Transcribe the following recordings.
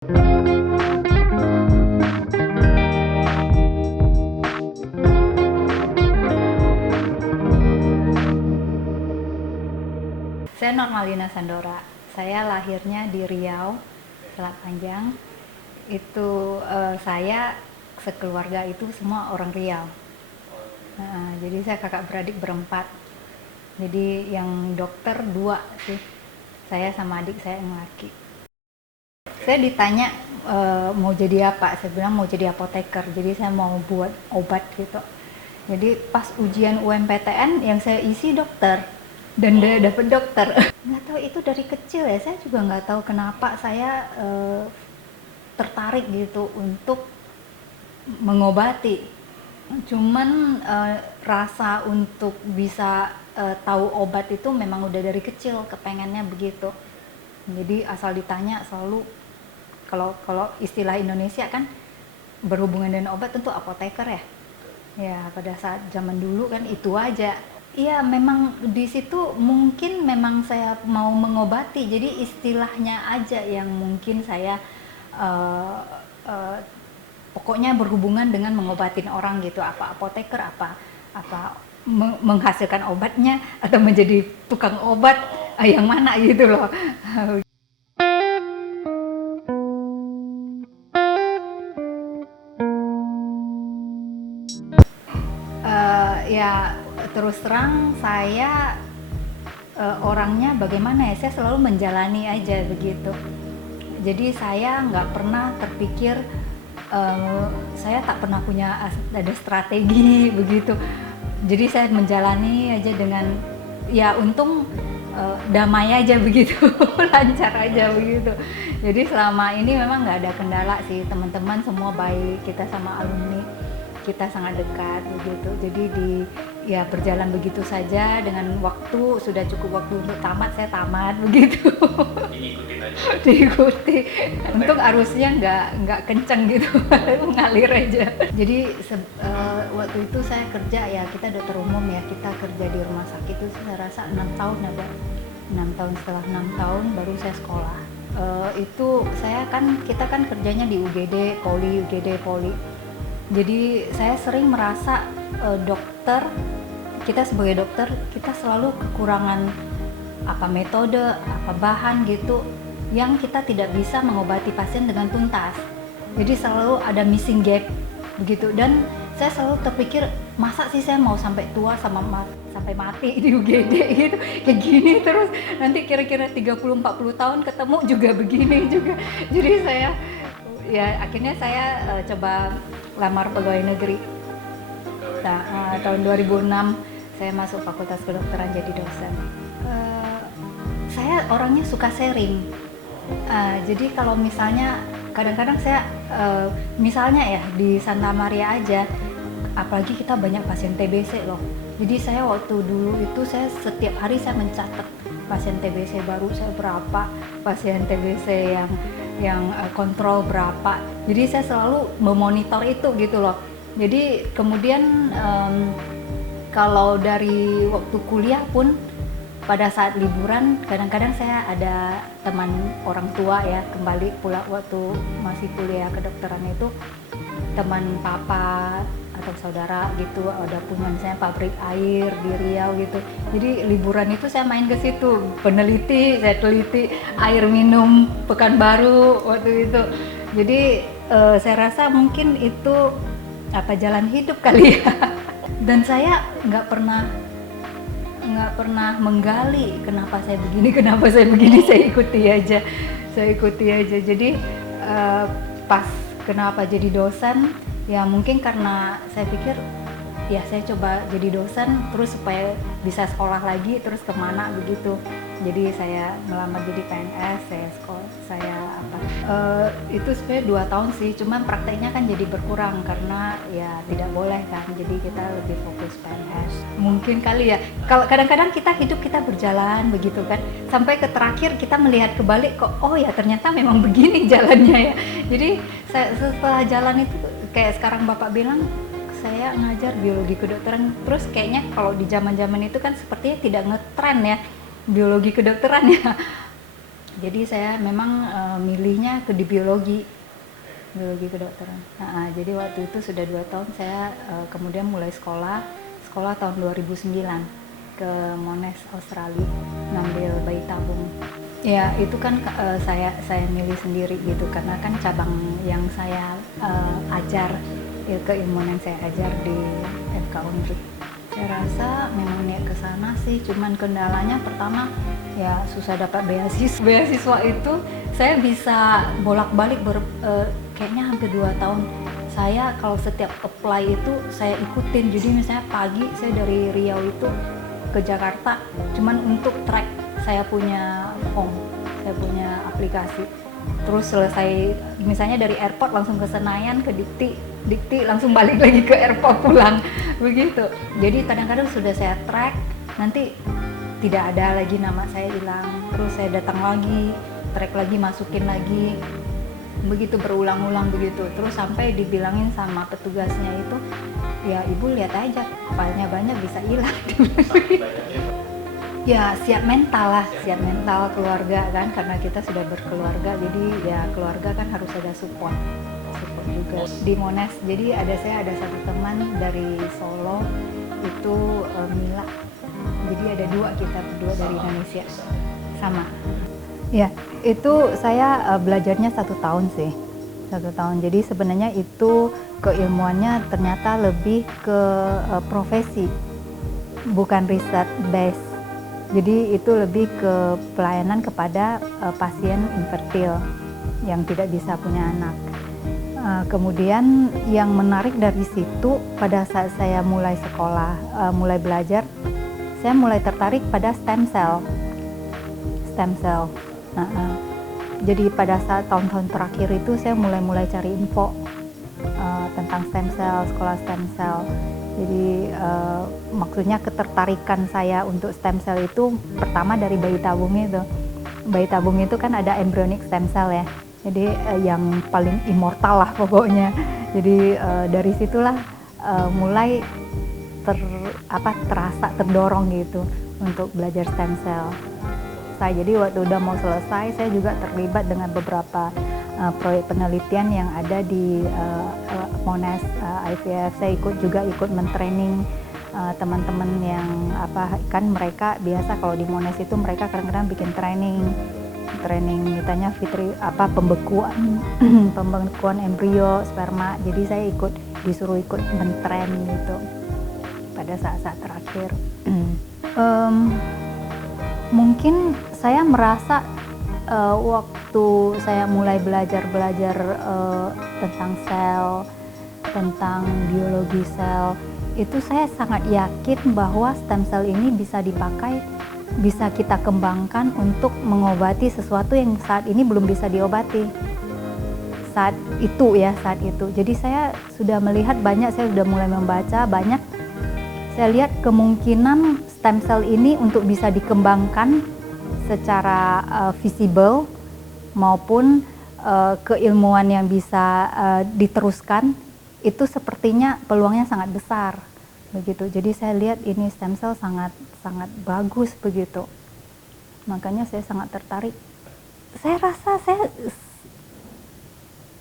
Saya Normalina Sandora. Saya lahirnya di Riau, Selat Panjang. Itu saya sekeluarga itu semua orang Riau. Jadi saya kakak beradik berempat. Jadi yang dokter 2 sih. Saya sama adik saya yang laki. Saya ditanya mau jadi apa? Saya bilang mau jadi apoteker. Jadi saya mau buat obat gitu. Jadi pas ujian UMPTN yang saya isi dokter dan dapet dokter. Nggak tahu itu dari kecil ya. Saya juga nggak tahu kenapa saya tertarik gitu untuk mengobati. Cuman rasa untuk bisa tahu obat itu memang udah dari kecil kepengennya begitu. Jadi asal ditanya selalu kalau istilah Indonesia kan berhubungan dengan obat tentu apoteker ya. Ya pada saat zaman dulu kan itu aja. Iya memang di situ mungkin memang saya mau mengobati. Jadi istilahnya aja yang mungkin saya uh, uh, pokoknya berhubungan dengan mengobatin orang gitu. Apa apoteker apa menghasilkan obatnya atau menjadi tukang obat yang mana gitu loh. Ya terus terang saya orangnya bagaimana ya, saya selalu menjalani aja begitu. Jadi saya nggak pernah terpikir, saya tak pernah punya ada strategi begitu. Jadi saya menjalani aja dengan ya untung damai aja begitu, lancar aja begitu. Jadi selama ini memang nggak ada kendala sih, teman-teman semua baik, kita sama alumni kita sangat dekat begitu. Jadi ya berjalan begitu saja dengan waktu, sudah cukup waktu untuk tamat, saya tamat begitu. Diikutin aja. Diikuti. Untung arusnya nggak kenceng gitu, mengalir aja. Jadi waktu itu saya kerja ya, kita dokter umum ya, kita kerja di rumah sakit itu saya rasa 6 tahun ada. 6 tahun, setelah 6 tahun baru saya sekolah. Itu kita kan kerjanya di UGD Poli. Jadi saya sering merasa dokter, kita sebagai dokter kita selalu kekurangan apa metode, apa bahan gitu yang kita tidak bisa mengobati pasien dengan tuntas. Jadi selalu ada missing gap begitu, dan saya selalu terpikir masa sih saya mau sampai tua sampai mati di UGD gitu, kayak gini terus nanti kira-kira 30-40 tahun ketemu juga begini juga. Jadi saya ya akhirnya saya coba lamar pegawai negeri. Tahun 2006 saya masuk Fakultas Kedokteran jadi dosen. Saya orangnya suka sharing. Jadi kalau misalnya kadang-kadang saya misalnya ya di Santa Maria aja, apalagi kita banyak pasien TBC loh. Jadi saya waktu dulu itu saya setiap hari saya mencatat pasien TBC baru saya berapa, pasien TBC yang kontrol berapa. Jadi saya selalu memonitor itu gitu loh. Jadi kemudian kalau dari waktu kuliah pun pada saat liburan kadang-kadang saya ada teman orang tua ya, kembali pulang waktu masih kuliah kedokteran itu, teman papa atau saudara gitu, ada punya misalnya pabrik air di Riau gitu. Jadi liburan itu saya main ke situ, saya teliti air minum Pekanbaru waktu itu. Jadi saya rasa mungkin itu jalan hidup kali ya. Dan saya nggak pernah menggali kenapa saya begini, saya ikuti aja. Jadi pas kenapa jadi dosen, ya mungkin karena saya pikir ya saya coba jadi dosen terus supaya bisa sekolah lagi, terus kemana begitu. Jadi saya melamar jadi PNS, itu sebenarnya 2 tahun sih, cuman prakteknya kan jadi berkurang karena ya tidak boleh kan, jadi kita lebih fokus PNS. Mungkin kali ya, kalau kadang-kadang kita berjalan begitu kan, sampai ke terakhir kita melihat kebalik kok, oh ya ternyata memang begini jalannya ya. Jadi setelah jalan itu kayak sekarang Bapak bilang, saya ngajar biologi kedokteran, terus kayaknya kalau di zaman-zaman itu kan sepertinya tidak ngetren ya biologi kedokteran ya. Jadi saya memang milihnya di biologi kedokteran. Jadi waktu itu sudah 2 tahun saya kemudian mulai sekolah tahun 2009 ke Monash Australia, ngambil bayi tabung. Ya itu kan saya milih sendiri gitu, karena kan cabang yang saya ajar, keilmuan yang saya ajar di FK Undri. Saya rasa memang niat ke sana sih, cuman kendalanya pertama ya susah dapat beasiswa. Beasiswa itu saya bisa bolak-balik kayaknya hampir 2 tahun. Saya kalau setiap apply itu saya ikutin. Jadi misalnya pagi saya dari Riau itu ke Jakarta cuman untuk track, saya punya form, saya punya aplikasi. Terus selesai misalnya dari airport langsung ke Senayan, ke Dikti langsung balik lagi ke airport pulang begitu. Jadi kadang-kadang sudah saya track, nanti tidak ada lagi, nama saya hilang, terus saya datang lagi, track lagi, masukin lagi, begitu berulang-ulang begitu. Terus sampai dibilangin sama petugasnya itu, ya ibu lihat aja filenya banyak bisa hilang. Ya siap mental lah, siap mental keluarga kan, karena kita sudah berkeluarga, jadi ya keluarga kan harus ada support juga di Monash. Jadi saya ada satu teman dari Solo itu Mila, jadi ada 2 kita berdua dari Indonesia sama. Ya itu saya belajarnya 1 tahun sih, 1 tahun. Jadi sebenarnya itu keilmuannya ternyata lebih ke profesi, bukan riset base. Jadi itu lebih ke pelayanan kepada pasien infertil yang tidak bisa punya anak. Kemudian yang menarik dari situ, pada saat saya mulai sekolah, mulai belajar, saya mulai tertarik pada stem cell. Jadi pada saat tahun-tahun terakhir itu saya mulai cari info tentang stem cell, sekolah stem cell. Jadi maksudnya ketertarikan saya untuk stem cell itu pertama dari bayi tabung itu. Bayi tabung itu kan ada embryonic stem cell ya. Jadi yang paling immortal lah pokoknya. Jadi dari situlah mulai terasa terdorong gitu untuk belajar stem cell. Jadi waktu udah mau selesai, saya juga terlibat dengan beberapa proyek penelitian yang ada di Monash IVF. Saya ikut mentraining teman-teman yang kan mereka biasa kalau di Monash itu mereka kadang-kadang bikin training misalnya pembekuan embrio sperma. Jadi saya disuruh ikut mentrain gitu pada saat-saat terakhir. Mungkin saya merasa waktu saya mulai belajar tentang sel, tentang biologi sel, itu saya sangat yakin bahwa stem cell ini bisa dipakai, bisa kita kembangkan untuk mengobati sesuatu yang saat ini belum bisa diobati. Saat itu. Jadi saya sudah melihat banyak, saya sudah mulai membaca banyak. Saya lihat kemungkinan stem cell ini untuk bisa dikembangkan secara visible maupun keilmuan yang bisa diteruskan, itu sepertinya peluangnya sangat besar begitu. Jadi saya lihat ini stem cell sangat bagus begitu. Makanya saya sangat tertarik. Saya rasa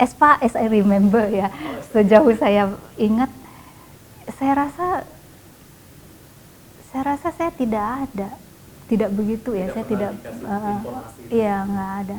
as far as I remember ya, sejauh saya ingat, saya rasa saya tidak begitu ya, saya tidak nggak ada.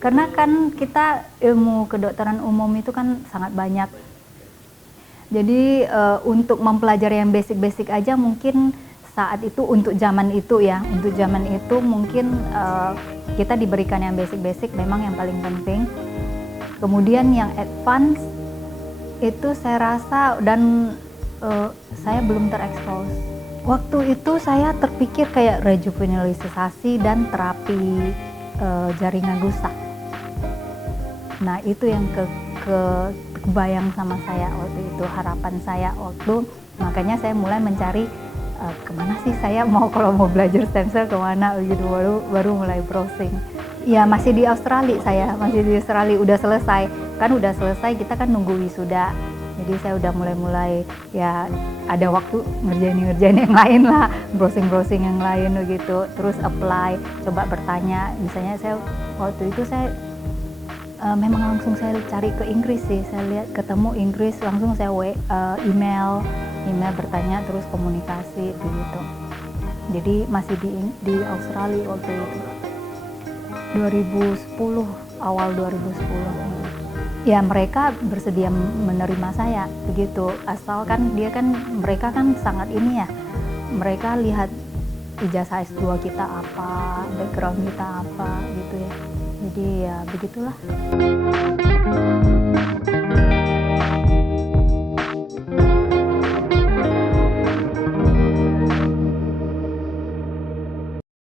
Karena kan kita ilmu kedokteran umum itu kan sangat banyak. Jadi untuk mempelajari yang basic aja mungkin saat itu untuk zaman itu mungkin kita diberikan yang basic memang yang paling penting. Kemudian yang advance itu saya rasa dan saya belum terekspos. Waktu itu saya terpikir kayak rejuvenalisasi dan terapi jaringan rusak. Nah itu yang kebayang sama saya waktu itu, harapan saya waktu, makanya saya mulai mencari kemana sih saya kalau mau belajar stem cell kemana begitu, baru mulai browsing. Ya masih di Australia, udah selesai kita kan nunggu wisuda. Jadi saya udah mulai ya ada waktu ngerjain yang lain lah, browsing yang lain begitu. Terus apply, coba bertanya. Misalnya saya waktu itu saya memang langsung saya cari ke Inggris sih. Saya lihat ketemu Inggris, langsung saya email bertanya, terus komunikasi begitu. Jadi masih di Australia waktu itu. 2010, awal 2010. Ya mereka bersedia menerima saya begitu, asalkan mereka kan sangat ini ya, mereka lihat ijazah S2 kita apa, background kita apa gitu ya, jadi ya begitulah.